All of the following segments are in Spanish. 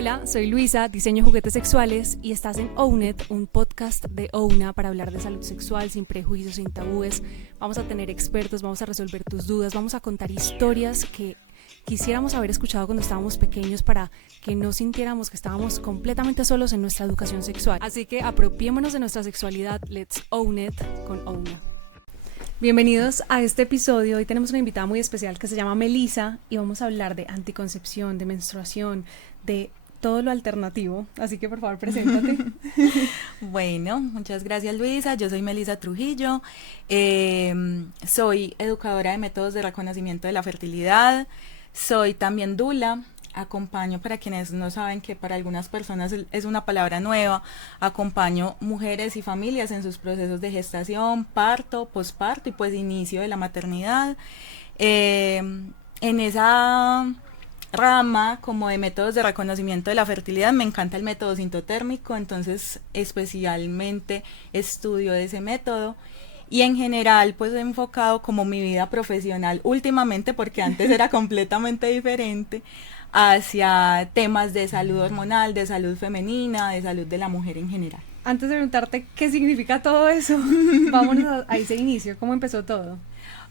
Hola, soy Luisa, diseño juguetes sexuales y estás en Own It, un podcast de Ouna para hablar de salud sexual sin prejuicios, sin tabúes. Vamos a tener expertos, vamos a resolver tus dudas, vamos a contar historias que quisiéramos haber escuchado cuando estábamos pequeños para que no sintiéramos que estábamos completamente solos en nuestra educación sexual. Así que apropiémonos de nuestra sexualidad, let's own it con Ouna. Bienvenidos a este episodio. Hoy tenemos una invitada muy especial que se llama Melissa y vamos a hablar de anticoncepción, de menstruación, de todo lo alternativo. Así que por favor, preséntate. Bueno, muchas gracias Luisa. Yo soy Melissa Trujillo. Soy educadora de métodos de reconocimiento de la fertilidad. Soy también dula. Acompaño, para quienes no saben que para algunas personas es una palabra nueva, acompaño mujeres y familias en sus procesos de gestación, parto, posparto y pues inicio de la maternidad. En esa rama como de métodos de reconocimiento de la fertilidad me encanta el método sintotérmico, entonces especialmente estudio ese método. Y en general pues he enfocado como mi vida profesional últimamente, porque antes era completamente diferente, hacia temas de salud hormonal, de salud femenina, de salud de la mujer en general. Antes de preguntarte qué significa todo eso, vámonos a ese inicio. ¿Cómo empezó todo?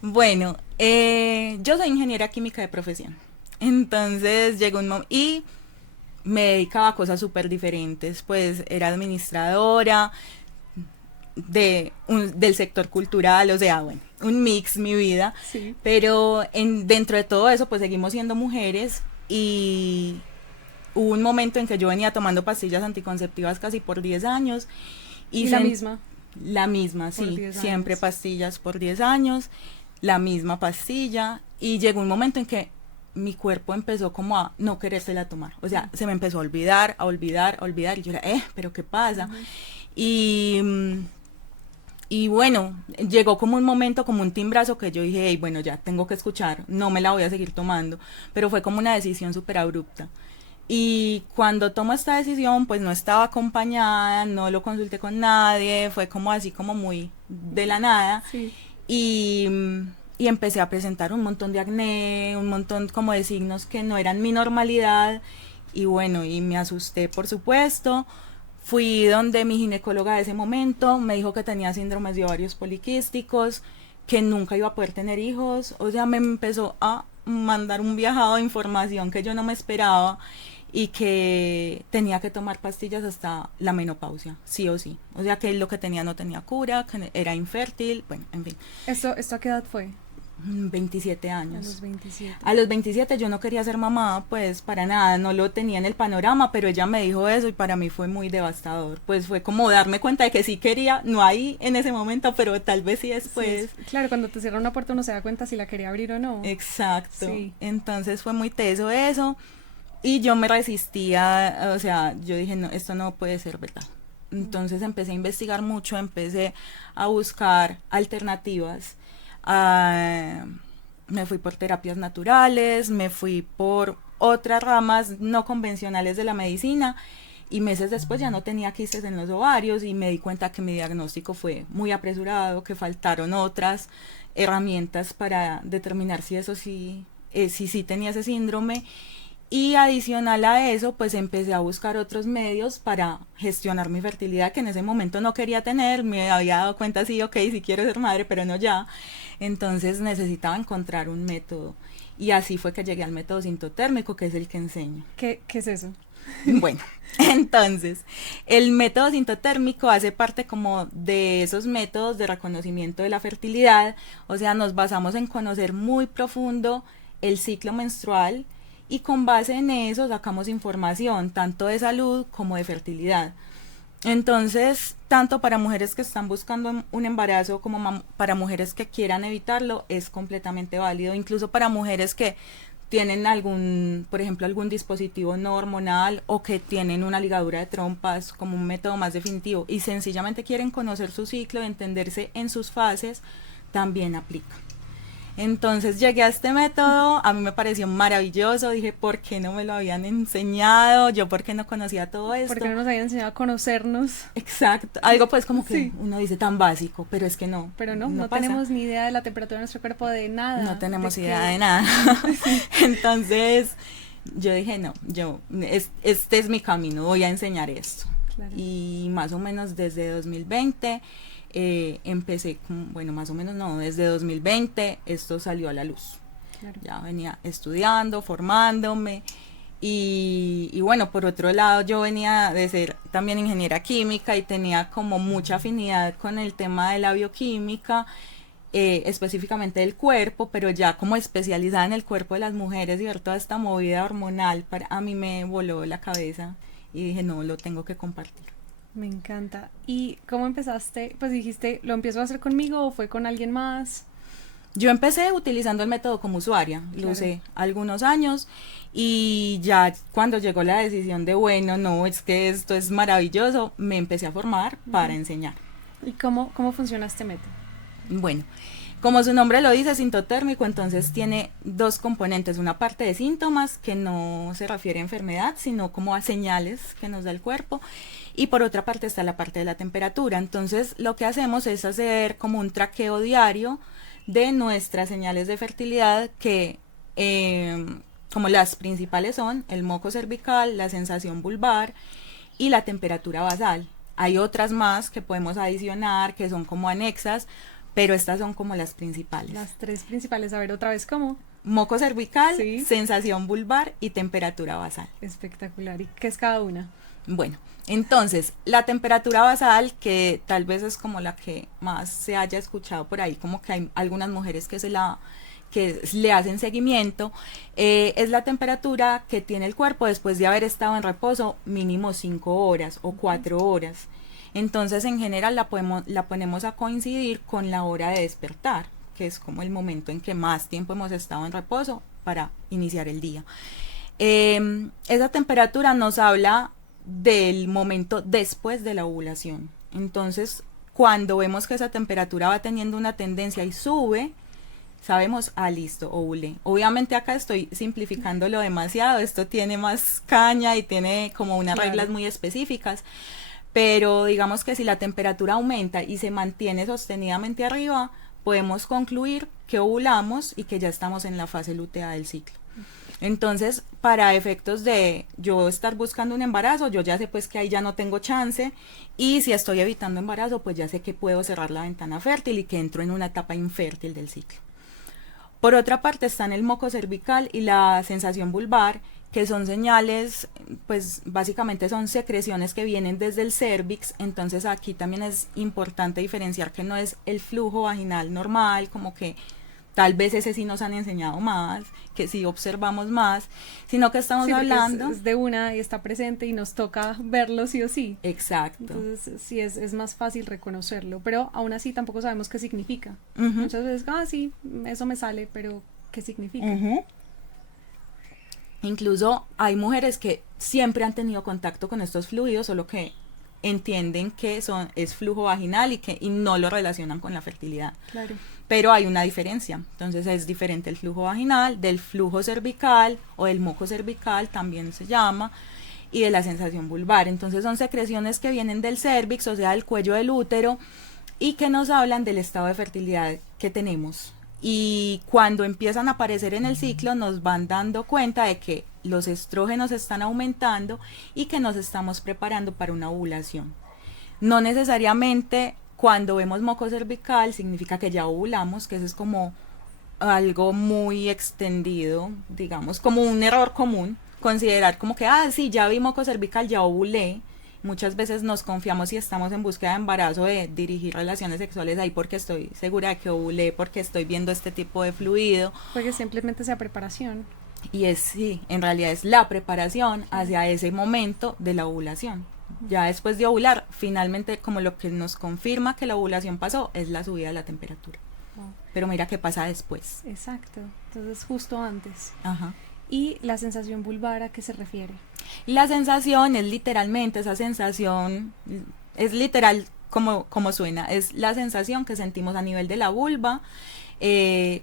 Bueno, yo soy ingeniera química de profesión, entonces llegó un momento y me dedicaba a cosas súper diferentes, pues era administradora del sector cultural, o sea, bueno, un mix mi vida, sí. Pero dentro de todo eso pues seguimos siendo mujeres y hubo un momento en que yo venía tomando pastillas anticonceptivas casi por 10 años. ¿Y la misma? La misma, sí, siempre pastillas por 10 años, la misma pastilla, y llegó un momento en que mi cuerpo empezó como a no querérsela tomar, o sea, se me empezó a olvidar, y yo era, pero ¿qué pasa? Y bueno, llegó como un momento, como un timbrazo que yo dije, hey, bueno, ya tengo que escuchar, no me la voy a seguir tomando, pero fue como una decisión súper abrupta. Y cuando tomo esta decisión, pues no estaba acompañada, no lo consulté con nadie, fue como así como muy de la nada. Sí. Y empecé a presentar un montón de acné, un montón como de signos que no eran mi normalidad, y bueno, y me asusté por supuesto. Fui donde mi ginecóloga de ese momento, me dijo que tenía síndromes de ovarios poliquísticos, que nunca iba a poder tener hijos, o sea, me empezó a mandar un viajado de información que yo no me esperaba y que tenía que tomar pastillas hasta la menopausia, sí o sí, o sea que lo que tenía no tenía cura, que era infértil, bueno, en fin. ¿Esto a qué edad fue? 27 años. A los 27. A los 27 yo no quería ser mamá, pues para nada, no lo tenía en el panorama, pero ella me dijo eso y para mí fue muy devastador. Pues fue como darme cuenta de que sí quería, no ahí en ese momento, pero tal vez sí después. Sí, claro, cuando te cierra una puerta uno se da cuenta si la quería abrir o no. Exacto. Sí. Entonces fue muy teso eso y yo me resistía, o sea, yo dije, no, esto no puede ser verdad. Entonces empecé a investigar mucho, empecé a buscar alternativas. Me fui por terapias naturales, me fui por otras ramas no convencionales de la medicina y meses después ya no tenía quistes en los ovarios y me di cuenta que mi diagnóstico fue muy apresurado, que faltaron otras herramientas para determinar si eso sí tenía ese síndrome. Y adicional a eso, pues empecé a buscar otros medios para gestionar mi fertilidad que en ese momento no quería tener. Me había dado cuenta, sí, ok, sí quiero ser madre, pero no ya. Entonces necesitaba encontrar un método. Y así fue que llegué al método sintotérmico, que es el que enseño. ¿Qué es eso? Bueno, entonces, el método sintotérmico hace parte como de esos métodos de reconocimiento de la fertilidad. O sea, nos basamos en conocer muy profundo el ciclo menstrual, y con base en eso sacamos información tanto de salud como de fertilidad. Entonces, tanto para mujeres que están buscando un embarazo como para mujeres que quieran evitarlo, es completamente válido. Incluso para mujeres que tienen por ejemplo, algún dispositivo no hormonal o que tienen una ligadura de trompas como un método más definitivo y sencillamente quieren conocer su ciclo, entenderse en sus fases, también aplica. Entonces llegué a este método, a mí me pareció maravilloso, dije, ¿por qué no me lo habían enseñado? Yo, ¿por qué no conocía todo esto? ¿Por qué no nos habían enseñado a conocernos? Exacto, algo pues como que uno dice tan básico, pero es que no. Pero no tenemos ni idea de la temperatura de nuestro cuerpo, de nada. No tenemos idea de nada. Entonces yo dije, no, este es mi camino, voy a enseñar esto. Claro. Y más o menos desde 2020 empecé, bueno, más o menos no, desde 2020 esto salió a la luz. Claro. Ya venía estudiando, formándome. Y bueno, por otro lado, yo venía de ser también ingeniera química y tenía como mucha afinidad con el tema de la bioquímica, específicamente del cuerpo, pero ya como especializada en el cuerpo de las mujeres y ver toda esta movida hormonal, a mí me voló la cabeza y dije, no, lo tengo que compartir. Me encanta. ¿Y cómo empezaste? Pues dijiste, ¿lo empiezo a hacer conmigo o fue con alguien más? Yo empecé utilizando el método como usuaria, Claro. lo usé algunos años y ya cuando llegó la decisión de, bueno, no, es que esto es maravilloso, me empecé a formar para enseñar. ¿Y cómo funciona este método? Bueno, como su nombre lo dice, sintotérmico, entonces tiene dos componentes, una parte de síntomas que no se refiere a enfermedad, sino como a señales que nos da el cuerpo, y por otra parte está la parte de la temperatura. Entonces lo que hacemos es hacer como un traqueo diario de nuestras señales de fertilidad que como las principales son el moco cervical, la sensación vulvar y la temperatura basal. Hay otras más que podemos adicionar que son como anexas, pero estas son como las principales. Las tres principales, a ver otra vez cómo. Moco cervical, Sí. sensación vulvar y temperatura basal. Espectacular. ¿Y qué es cada una? Bueno, entonces, la temperatura basal, que tal vez es como la que más se haya escuchado por ahí, como que hay algunas mujeres que le hacen seguimiento, es la temperatura que tiene el cuerpo después de haber estado en reposo mínimo 5 horas o 4 horas. Entonces, en general la ponemos a coincidir con la hora de despertar, que es como el momento en que más tiempo hemos estado en reposo para iniciar el día. Esa temperatura nos habla del momento después de la ovulación. Entonces, cuando vemos que esa temperatura va teniendo una tendencia y sube, sabemos, listo, ovulé. Obviamente acá estoy simplificándolo demasiado, esto tiene más caña y tiene como unas reglas muy específicas, pero digamos que si la temperatura aumenta y se mantiene sostenidamente arriba, podemos concluir que ovulamos y que ya estamos en la fase lútea del ciclo. Entonces, para efectos de yo estar buscando un embarazo, yo ya sé pues que ahí ya no tengo chance, y si estoy evitando embarazo, pues ya sé que puedo cerrar la ventana fértil y que entro en una etapa infértil del ciclo. Por otra parte están el moco cervical y la sensación vulvar, que son señales, pues básicamente son secreciones que vienen desde el cérvix. Entonces aquí también es importante diferenciar que no es el flujo vaginal normal, como que tal vez ese sí nos han enseñado más, que sí observamos más, sino que estamos hablando... Es de una y está presente y nos toca verlo sí o sí. Exacto. Entonces sí es más fácil reconocerlo, pero aún así tampoco sabemos qué significa. Muchas veces, sí, eso me sale, pero ¿qué significa? Incluso hay mujeres que siempre han tenido contacto con estos fluidos, solo que entienden que es flujo vaginal y no lo relacionan con la fertilidad. Claro. Pero hay una diferencia. Entonces es diferente el flujo vaginal del flujo cervical o del moco cervical, también se llama, y de la sensación vulvar. Entonces son secreciones que vienen del cérvix, o sea, del cuello del útero, y que nos hablan del estado de fertilidad que tenemos. Y cuando empiezan a aparecer en el ciclo nos van dando cuenta de que los estrógenos están aumentando y que nos estamos preparando para una ovulación. No necesariamente cuando vemos moco cervical significa que ya ovulamos, que eso es como algo muy extendido, digamos, como un error común, considerar como que, sí, ya vi moco cervical, ya ovulé. Muchas veces nos confiamos y estamos en búsqueda de embarazo, de dirigir relaciones sexuales ahí porque estoy segura de que ovulé, porque estoy viendo este tipo de fluido. Porque simplemente sea preparación. Y en realidad es la preparación hacia ese momento de la ovulación. Ya después de ovular, finalmente como lo que nos confirma que la ovulación pasó es la subida de la temperatura. Wow. Pero mira qué pasa después. Exacto, entonces justo antes. Ajá. ¿Y la sensación vulvar a qué se refiere? La sensación es literalmente, esa sensación es literal como suena, es la sensación que sentimos a nivel de la vulva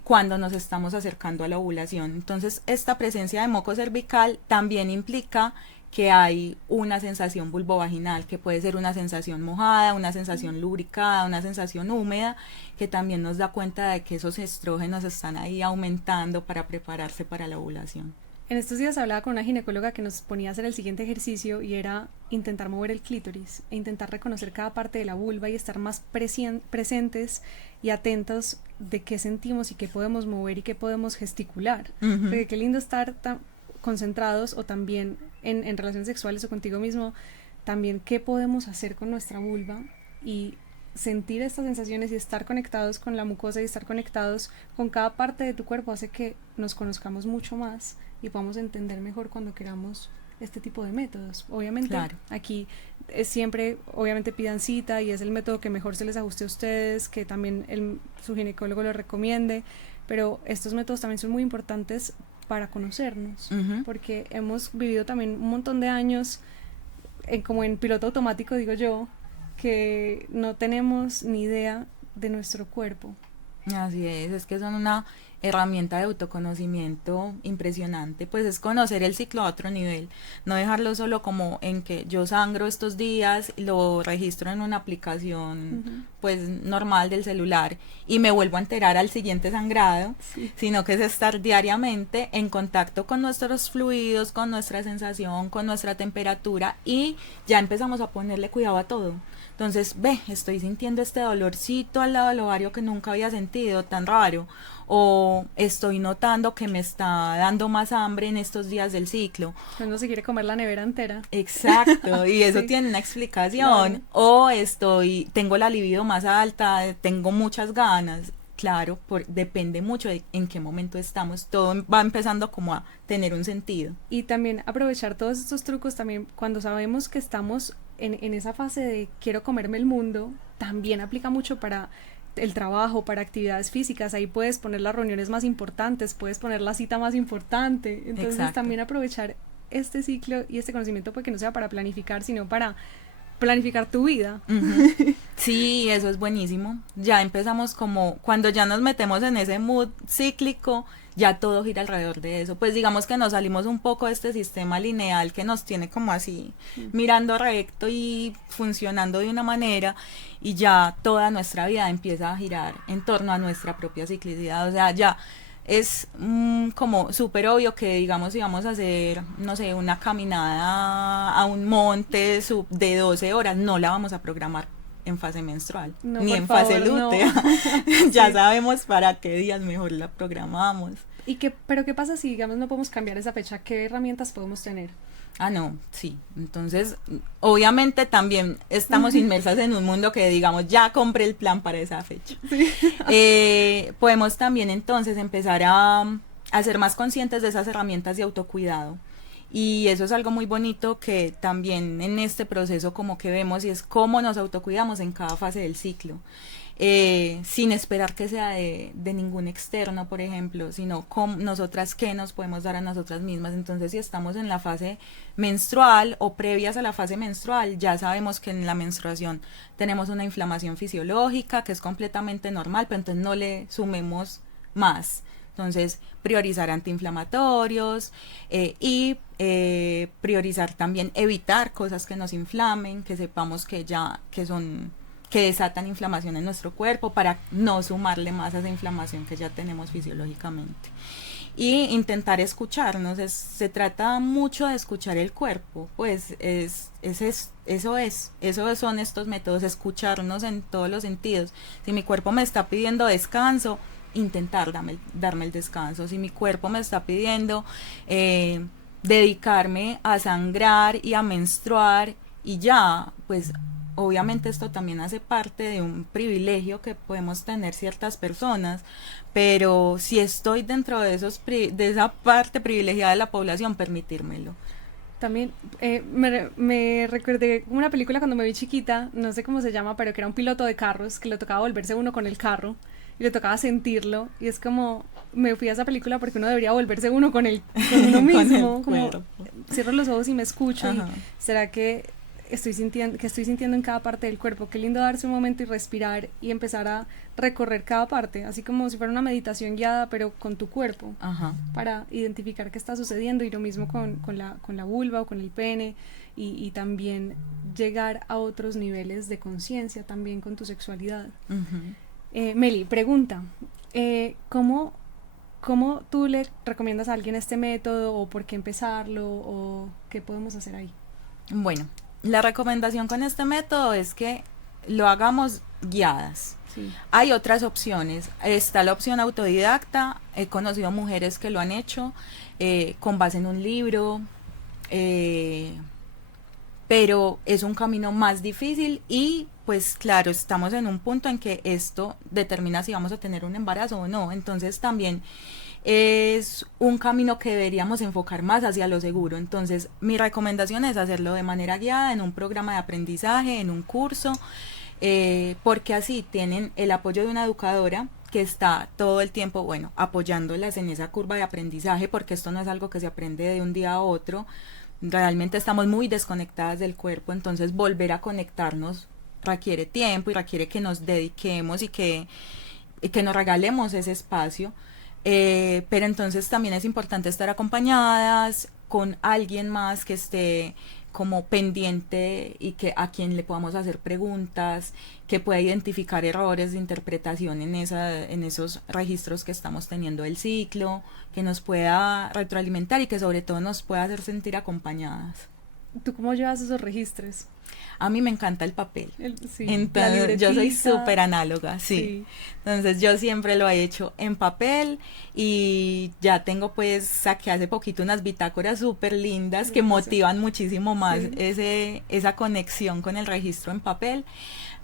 cuando nos estamos acercando a la ovulación. Entonces esta presencia de moco cervical también implica que hay una sensación vulvovaginal, que puede ser una sensación mojada, una sensación lubricada, una sensación húmeda, que también nos da cuenta de que esos estrógenos están ahí aumentando para prepararse para la ovulación. En estos días hablaba con una ginecóloga que nos ponía a hacer el siguiente ejercicio y era intentar mover el clítoris e intentar reconocer cada parte de la vulva y estar más presentes y atentos de qué sentimos y qué podemos mover y qué podemos gesticular. Porque qué lindo estar tan concentrados o también en relaciones sexuales o contigo mismo, también qué podemos hacer con nuestra vulva y sentir estas sensaciones y estar conectados con la mucosa y estar conectados con cada parte de tu cuerpo hace que nos conozcamos mucho más y podamos entender mejor cuando queramos este tipo de métodos. Obviamente, claro, aquí es siempre, obviamente pidan cita y es el método que mejor se les ajuste a ustedes, que también su ginecólogo lo recomiende, pero estos métodos también son muy importantes para conocernos, porque hemos vivido también un montón de años como en piloto automático, digo yo, que no tenemos ni idea de nuestro cuerpo. Así es que son una herramienta de autoconocimiento impresionante, pues es conocer el ciclo a otro nivel, no dejarlo solo como en que yo sangro estos días, lo registro en una aplicación pues normal del celular y me vuelvo a enterar al siguiente sangrado, sino que es estar diariamente en contacto con nuestros fluidos, con nuestra sensación, con nuestra temperatura y ya empezamos a ponerle cuidado a todo. Entonces, estoy sintiendo este dolorcito al lado del ovario que nunca había sentido, tan raro. O estoy notando que me está dando más hambre en estos días del ciclo. Uno se quiere comer la nevera entera. Exacto, y eso tiene una explicación. Claro. O tengo la libido más alta, tengo muchas ganas. Claro, depende mucho de en qué momento estamos. Todo va empezando como a tener un sentido. Y también aprovechar todos estos trucos también cuando sabemos que estamos en esa fase de quiero comerme el mundo, también aplica mucho para el trabajo, para actividades físicas. Ahí puedes poner las reuniones más importantes, puedes poner la cita más importante. Entonces Exacto. También aprovechar este ciclo y este conocimiento porque no sea para planificar, sino para planificar tu vida. Sí, eso es buenísimo. Ya empezamos como cuando ya nos metemos en ese mood cíclico, ya todo gira alrededor de eso. Pues digamos que nos salimos un poco de este sistema lineal que nos tiene como así mirando recto y funcionando de una manera y ya toda nuestra vida empieza a girar en torno a nuestra propia ciclicidad. O sea, ya es como súper obvio que digamos si vamos a hacer, no sé, una caminada a un monte de 12 horas, no la vamos a programar en fase menstrual, no, ni en fase lútea. No. Ya sabemos para qué días mejor la programamos. Pero qué pasa si digamos no podemos cambiar esa fecha? ¿Qué herramientas podemos tener? No, sí, entonces obviamente también estamos inmersas en un mundo que digamos ya compré el plan para esa fecha. Sí. Podemos también entonces empezar a ser más conscientes de esas herramientas de autocuidado y eso es algo muy bonito que también en este proceso como que vemos y es cómo nos autocuidamos en cada fase del ciclo. Sin esperar que sea de ningún externo, por ejemplo, sino con nosotras qué nos podemos dar a nosotras mismas. Entonces, si estamos en la fase menstrual o previas a la fase menstrual, ya sabemos que en la menstruación tenemos una inflamación fisiológica que es completamente normal, pero entonces no le sumemos más. Entonces, priorizar antiinflamatorios y priorizar también evitar cosas que nos inflamen, que sepamos que desatan inflamación en nuestro cuerpo para no sumarle más a esa inflamación que ya tenemos fisiológicamente. Y intentar escucharnos, se trata mucho de escuchar el cuerpo, pues eso son estos métodos, escucharnos en todos los sentidos. Si mi cuerpo me está pidiendo descanso, intentar darme el descanso. Si mi cuerpo me está pidiendo dedicarme a sangrar y a menstruar y ya, pues obviamente esto también hace parte de un privilegio que podemos tener ciertas personas, pero si estoy dentro de esa parte privilegiada de la población, permitírmelo. También me recordé una película cuando me vi chiquita, no sé cómo se llama, pero que era un piloto de carros que le tocaba volverse uno con el carro y le tocaba sentirlo y es como me fui a esa película porque uno debería volverse uno con uno mismo, como cierro los ojos y me escucho. Ajá. Y será que estoy sintiendo en cada parte del cuerpo. Qué lindo darse un momento y respirar y empezar a recorrer cada parte, así como si fuera una meditación guiada, pero con tu cuerpo. Ajá. Para identificar qué está sucediendo y lo mismo con la vulva o con el pene y también llegar a otros niveles de conciencia también con tu sexualidad. Uh-huh. Meli, pregunta, ¿cómo ¿Cómo tú le recomiendas a alguien este método o por qué empezarlo o qué podemos hacer ahí? Bueno, la recomendación con este método es que lo hagamos guiadas. Sí. Hay otras opciones. Está la opción autodidacta. He conocido mujeres que lo han hecho con base en un libro, pero es un camino más difícil y pues claro, estamos en un punto en que esto determina si vamos a tener un embarazo o no. Entonces también es un camino que deberíamos enfocar más hacia lo seguro. Entonces mi recomendación es hacerlo de manera guiada en un programa de aprendizaje, en un curso, porque así tienen el apoyo de una educadora que está todo el tiempo, bueno, apoyándolas en esa curva de aprendizaje, porque esto no es algo que se aprende de un día a otro. Realmente estamos muy desconectadas del cuerpo, entonces volver a conectarnos requiere tiempo y requiere que nos dediquemos y que nos regalemos ese espacio. Pero entonces también es importante estar acompañadas con alguien más que esté como pendiente y que a quien le podamos hacer preguntas, que pueda identificar errores de interpretación en esos registros que estamos teniendo del ciclo, que nos pueda retroalimentar y que sobre todo nos pueda hacer sentir acompañadas. ¿Tú cómo llevas esos registros? A mí me encanta el papel. Sí, entonces yo soy súper análoga, sí. Entonces yo siempre lo he hecho en papel y ya tengo pues, saqué hace poquito unas bitácoras súper lindas que motivan muchísimo más esa conexión con el registro en papel.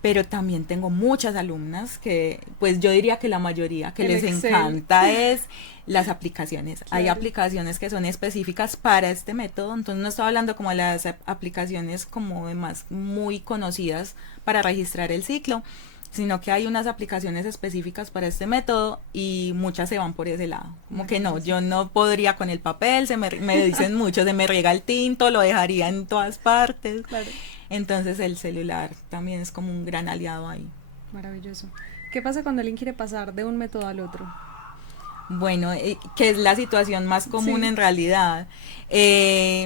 Pero también tengo muchas alumnas que, pues yo diría que la mayoría, que les encanta es las aplicaciones. Claro. Hay aplicaciones que son específicas para este método, entonces no estoy hablando como de las aplicaciones como de más muy conocidas para registrar el ciclo, sino que hay unas aplicaciones específicas para este método y muchas se van por ese lado. Como que no, yo no podría con el papel, me dicen mucho, se me riega el tinto, lo dejaría en todas partes. Claro. Entonces el celular también es como un gran aliado ahí. Maravilloso. ¿Qué pasa cuando alguien quiere pasar de un método al otro? Bueno, que es la situación más común en realidad.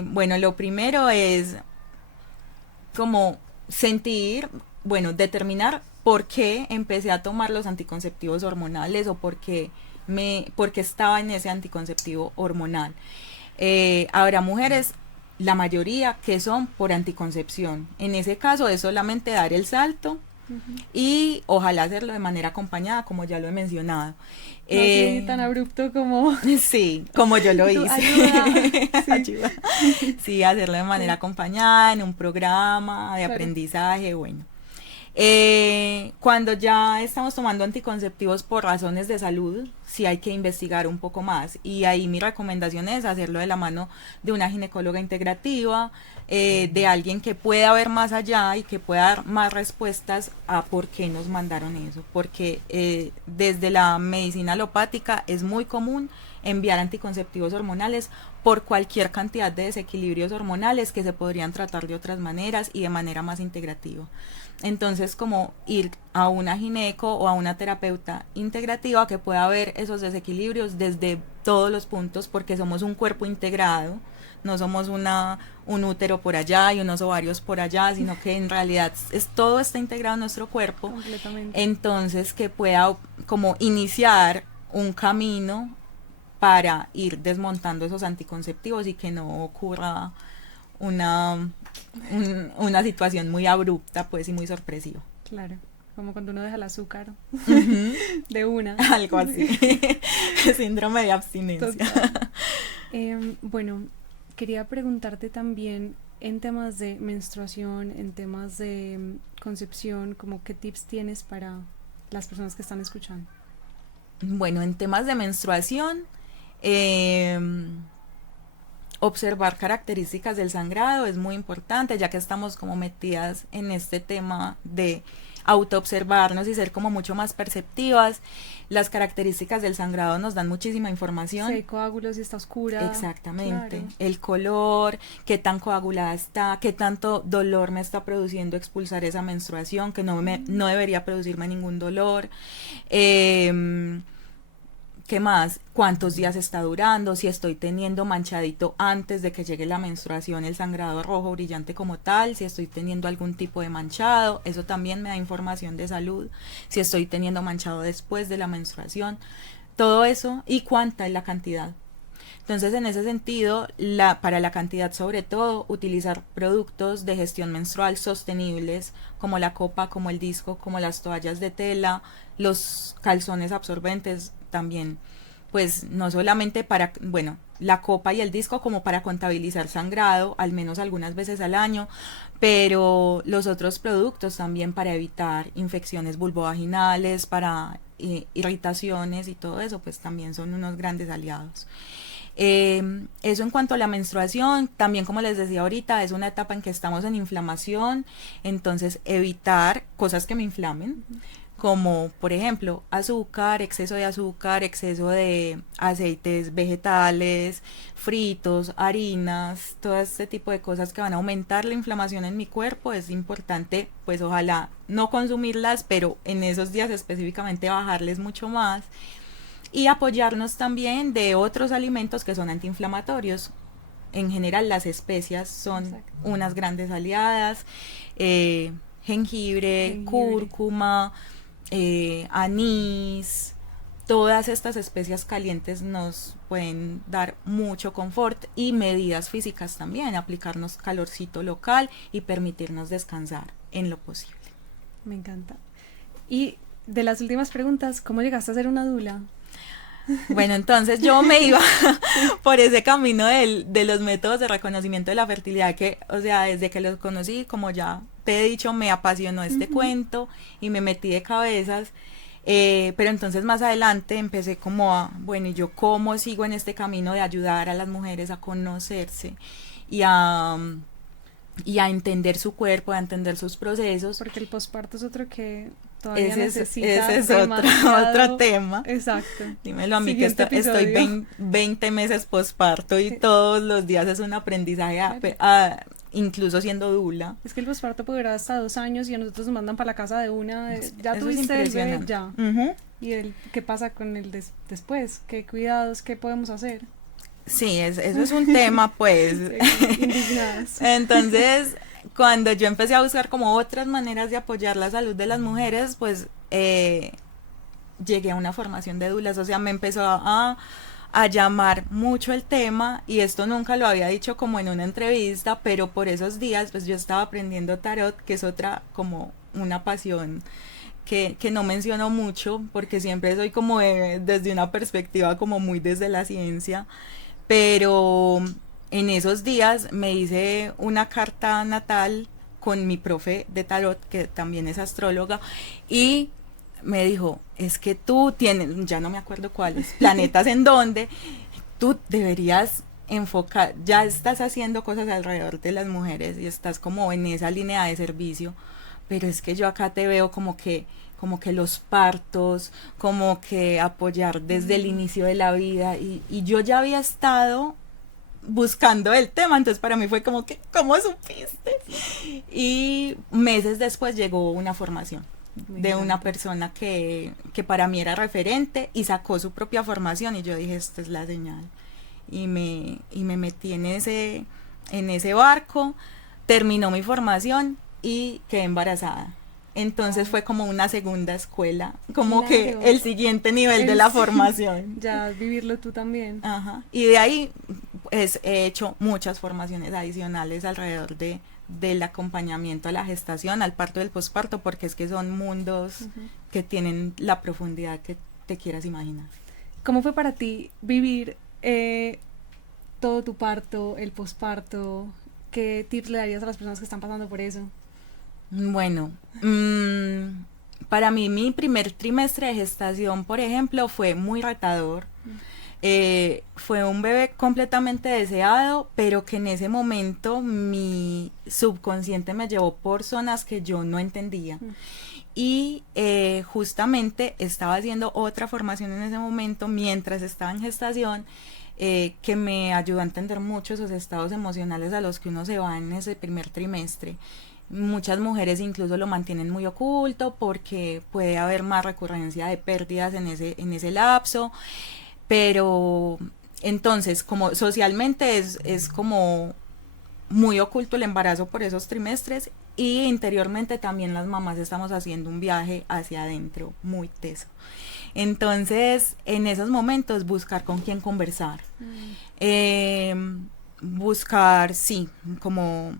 Bueno, lo primero es como sentir, bueno, determinar por qué empecé a tomar los anticonceptivos hormonales o por qué estaba en ese anticonceptivo hormonal. Habrá mujeres, la mayoría, que son por anticoncepción. En ese caso es solamente dar el salto y ojalá hacerlo de manera acompañada, como ya lo he mencionado. No sí, tan abrupto como... Sí, como yo lo hice. Ayuda. Sí, hacerlo de manera acompañada, en un programa de aprendizaje, bueno. Cuando ya estamos tomando anticonceptivos por razones de salud, sí hay que investigar un poco más y ahí mi recomendación es hacerlo de la mano de una ginecóloga integrativa, de alguien que pueda ver más allá y que pueda dar más respuestas a por qué nos mandaron eso, porque desde la medicina alopática es muy común enviar anticonceptivos hormonales por cualquier cantidad de desequilibrios hormonales que se podrían tratar de otras maneras y de manera más integrativa. Entonces, como ir a una gineco o a una terapeuta integrativa que pueda ver esos desequilibrios desde todos los puntos, porque somos un cuerpo integrado, no somos un útero por allá y unos ovarios por allá, sino que en realidad todo está integrado en nuestro cuerpo. Completamente. Entonces, que pueda como iniciar un camino para ir desmontando esos anticonceptivos y que no ocurra una situación muy abrupta pues y muy sorpresiva. Claro, como cuando uno deja el azúcar de una. Algo así. Síndrome de abstinencia. Bueno, quería preguntarte también en temas de menstruación, en temas de concepción, como qué tips tienes para las personas que están escuchando. Bueno, en temas de menstruación, observar características del sangrado es muy importante, ya que estamos como metidas en este tema de autoobservarnos y ser como mucho más perceptivas. Las características del sangrado nos dan muchísima información. Si hay coágulos y está oscura. Exactamente. Claro. El color, qué tan coagulada está, qué tanto dolor me está produciendo expulsar esa menstruación, que no debería producirme ningún dolor. ¿Qué más? ¿Cuántos días está durando? Si estoy teniendo manchadito antes de que llegue la menstruación, el sangrado rojo brillante como tal, si estoy teniendo algún tipo de manchado, eso también me da información de salud. Si estoy teniendo manchado después de la menstruación, todo eso y cuánta es la cantidad. Entonces, en ese sentido, para la cantidad sobre todo, utilizar productos de gestión menstrual sostenibles, como la copa, como el disco, como las toallas de tela, los calzones absorbentes también, pues no solamente para, bueno, la copa y el disco como para contabilizar sangrado, al menos algunas veces al año, pero los otros productos también para evitar infecciones vulvovaginales, para irritaciones y todo eso, pues también son unos grandes aliados. Eso en cuanto a la menstruación, también como les decía ahorita, es una etapa en que estamos en inflamación, entonces evitar cosas que me inflamen, como por ejemplo azúcar, exceso de aceites vegetales, fritos, harinas, todo este tipo de cosas que van a aumentar la inflamación en mi cuerpo. Es importante pues ojalá no consumirlas, pero en esos días específicamente bajarles mucho más. Y apoyarnos también de otros alimentos que son antiinflamatorios. En general las especias son unas grandes aliadas, jengibre, cúrcuma, anís, todas estas especias calientes nos pueden dar mucho confort, y medidas físicas también, aplicarnos calorcito local y permitirnos descansar en lo posible. Me encanta. Y de las últimas preguntas, ¿cómo llegaste a ser una dula? Bueno, entonces yo me iba por ese camino de los métodos de reconocimiento de la fertilidad, que, o sea, desde que los conocí, como ya te he dicho, me apasionó este cuento y me metí de cabezas, pero entonces más adelante empecé como a, bueno, ¿y yo cómo sigo en este camino de ayudar a las mujeres a conocerse y a entender su cuerpo, a entender sus procesos? Porque el posparto es otro que todavía necesita. Ese es otro tema. Exacto. Dímelo a mí, que estoy 20 meses posparto y todos los días es un aprendizaje, incluso siendo dula. Es que el posparto puede durar hasta 2 años y a nosotros nos mandan para la casa de una, ya tuviste el bebé, ya. ¿Y qué pasa con el después? ¿Qué cuidados, qué podemos hacer? Sí, eso es un tema, pues. Indignadas. Entonces, cuando yo empecé a buscar como otras maneras de apoyar la salud de las mujeres, pues llegué a una formación de dulas. O sea, me empezó a llamar mucho el tema, y esto nunca lo había dicho como en una entrevista, pero por esos días pues yo estaba aprendiendo tarot, que es otra como una pasión que no menciono mucho porque siempre soy como desde una perspectiva como muy desde la ciencia, pero en esos días me hice una carta natal con mi profe de tarot, que también es astróloga, y me dijo, es que tú tienes, ya no me acuerdo cuáles, planetas en donde tú deberías enfocar, ya estás haciendo cosas alrededor de las mujeres y estás como en esa línea de servicio, pero es que yo acá te veo como que los partos, como que apoyar desde el inicio de la vida, y yo ya había estado buscando el tema, entonces para mí fue como que, ¿cómo supiste? Y meses después llegó una formación de una persona que para mí era referente, y sacó su propia formación, y yo dije, esta es la señal, y me metí en ese barco, terminó mi formación y quedé embarazada. Entonces fue como una segunda escuela, como que el siguiente nivel de la formación. Ya vivirlo tú también. Ajá. Y de ahí pues he hecho muchas formaciones adicionales alrededor del acompañamiento a la gestación, al parto y al posparto, porque es que son mundos que tienen la profundidad que te quieras imaginar. ¿Cómo fue para ti vivir todo tu parto, el posparto? ¿Qué tips le darías a las personas que están pasando por eso? Bueno, para mí mi primer trimestre de gestación, por ejemplo, fue muy retador. Fue un bebé completamente deseado, pero que en ese momento mi subconsciente me llevó por zonas que yo no entendía. Y justamente estaba haciendo otra formación en ese momento mientras estaba en gestación, que me ayudó a entender mucho esos estados emocionales a los que uno se va en ese primer trimestre. Muchas mujeres incluso lo mantienen muy oculto porque puede haber más recurrencia de pérdidas en ese lapso, pero entonces como socialmente es como muy oculto el embarazo por esos trimestres, y interiormente también las mamás estamos haciendo un viaje hacia adentro muy teso. Entonces, en esos momentos, buscar con quién conversar. Buscar, sí, como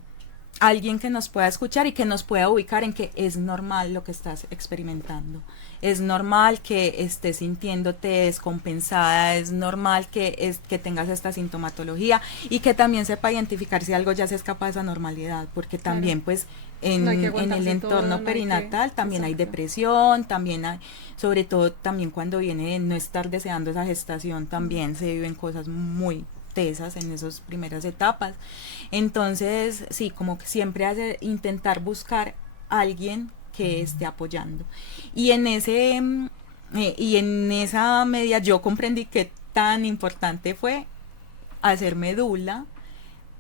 alguien que nos pueda escuchar y que nos pueda ubicar en que es normal lo que estás experimentando. Es normal que estés sintiéndote descompensada, es normal que tengas esta sintomatología, y que también sepa identificar si algo ya se escapa de esa normalidad, porque también pues en el entorno perinatal también hay depresión, también hay, sobre todo también cuando viene de no estar deseando esa gestación, también se viven cosas muy tesas en esas primeras etapas. Entonces, sí, como que siempre intentar buscar a alguien que esté apoyando. Y en esa medida yo comprendí que tan importante fue hacerme dula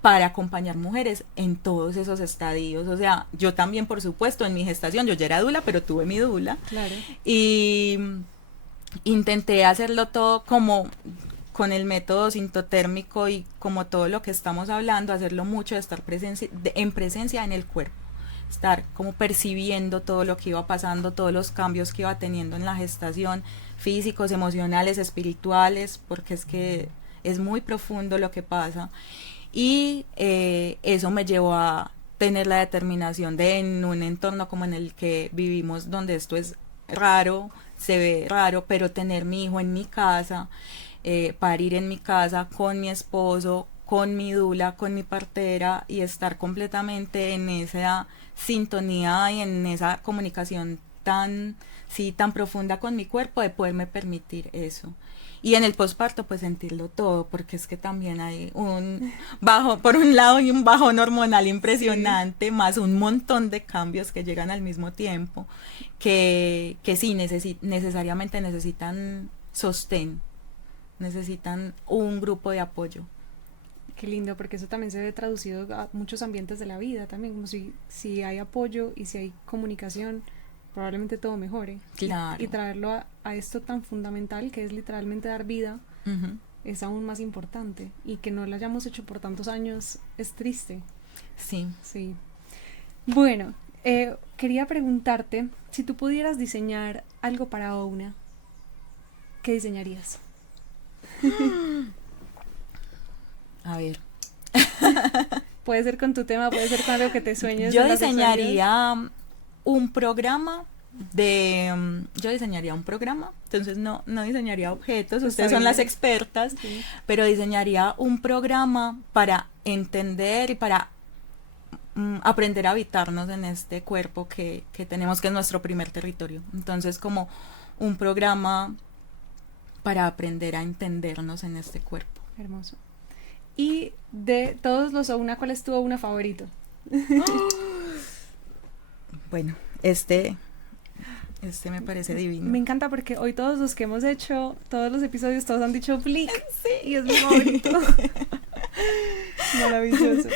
para acompañar mujeres en todos esos estadios. O sea, yo también, por supuesto, en mi gestación, yo ya era dula, pero tuve mi dula. Claro. Y intenté hacerlo todo como con el método sintotérmico y como todo lo que estamos hablando, hacerlo mucho de estar en presencia en el cuerpo. Estar como percibiendo todo lo que iba pasando, todos los cambios que iba teniendo en la gestación, físicos, emocionales, espirituales, porque es que es muy profundo lo que pasa. Y eso me llevó a tener la determinación de, en un entorno como en el que vivimos, donde esto es raro, se ve raro, pero tener mi hijo en mi casa, parir en mi casa con mi esposo, con mi dula, con mi partera, y estar completamente en esa sintonía y en esa comunicación tan profunda con mi cuerpo, de poderme permitir eso. Y en el posparto pues sentirlo todo, porque es que también hay un bajo, por un lado, y un bajón hormonal impresionante, más un montón de cambios que llegan al mismo tiempo, que sí necesariamente necesitan sostén, necesitan un grupo de apoyo. Qué lindo, porque eso también se ve traducido a muchos ambientes de la vida también, como si hay apoyo y si hay comunicación, probablemente todo mejore. Claro. Y traerlo a esto tan fundamental que es literalmente dar vida, es aún más importante. Y que no lo hayamos hecho por tantos años es triste. Sí. Sí. Bueno, quería preguntarte, si tú pudieras diseñar algo para Ouna, ¿qué diseñarías? A ver. Puede ser con tu tema, puede ser con algo que te sueñes. Yo diseñaría un programa entonces no diseñaría objetos, ustedes son las expertas, sí. Pero diseñaría un programa para entender y para aprender a habitarnos en este cuerpo que tenemos, que es nuestro primer territorio. Entonces, como un programa para aprender a entendernos en este cuerpo. Hermoso. Y de todos los Ouna, ¿cuál es tu Ouna favorito? Bueno, este me parece divino. Me encanta porque hoy todos los que hemos hecho, todos los episodios, todos han dicho Flick. Sí. Y es mi favorito. Maravilloso.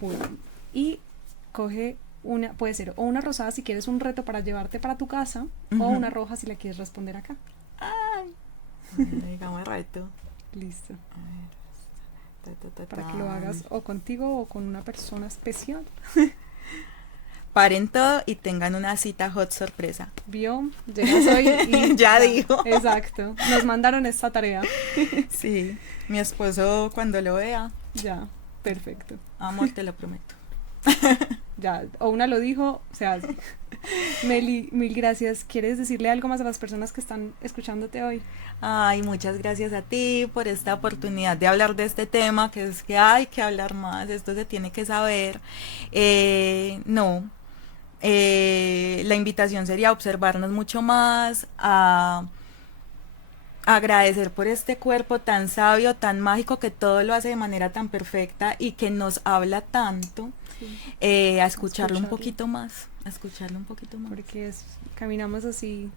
Bueno, y coge una, puede ser o una rosada si quieres un reto para llevarte para tu casa, o una roja si la quieres responder acá. Ay, digamos reto. Listo. A ver. Para que lo hagas o contigo o con una persona especial. Paren todo y tengan una cita hot sorpresa. ¿Vio? Llegas hoy y ya dijo. Exacto. Nos mandaron esta tarea. Sí. Mi esposo cuando lo vea. Ya. Perfecto. Amor, te lo prometo. Ya. Ouna lo dijo, se hace. Meli, mil gracias. ¿Quieres decirle algo más a las personas que están escuchándote hoy? Ay, muchas gracias a ti por esta oportunidad de hablar de este tema, que es que hay que hablar más, esto se tiene que saber. La invitación sería a observarnos mucho más, a agradecer por este cuerpo tan sabio, tan mágico, que todo lo hace de manera tan perfecta y que nos habla tanto, sí. A escucharlo un poquito más, porque caminamos así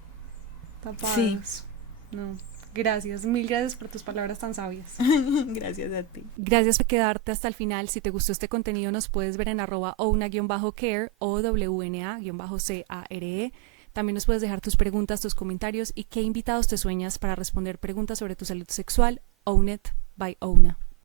tapados. Sí. No, gracias, mil gracias por tus palabras tan sabias. Gracias a ti. Gracias por quedarte hasta el final. Si te gustó este contenido nos puedes ver en @ouna_care o WNA_CARE. También nos puedes dejar tus preguntas, tus comentarios y qué invitados te sueñas para responder preguntas sobre tu salud sexual. Own It by Ouna.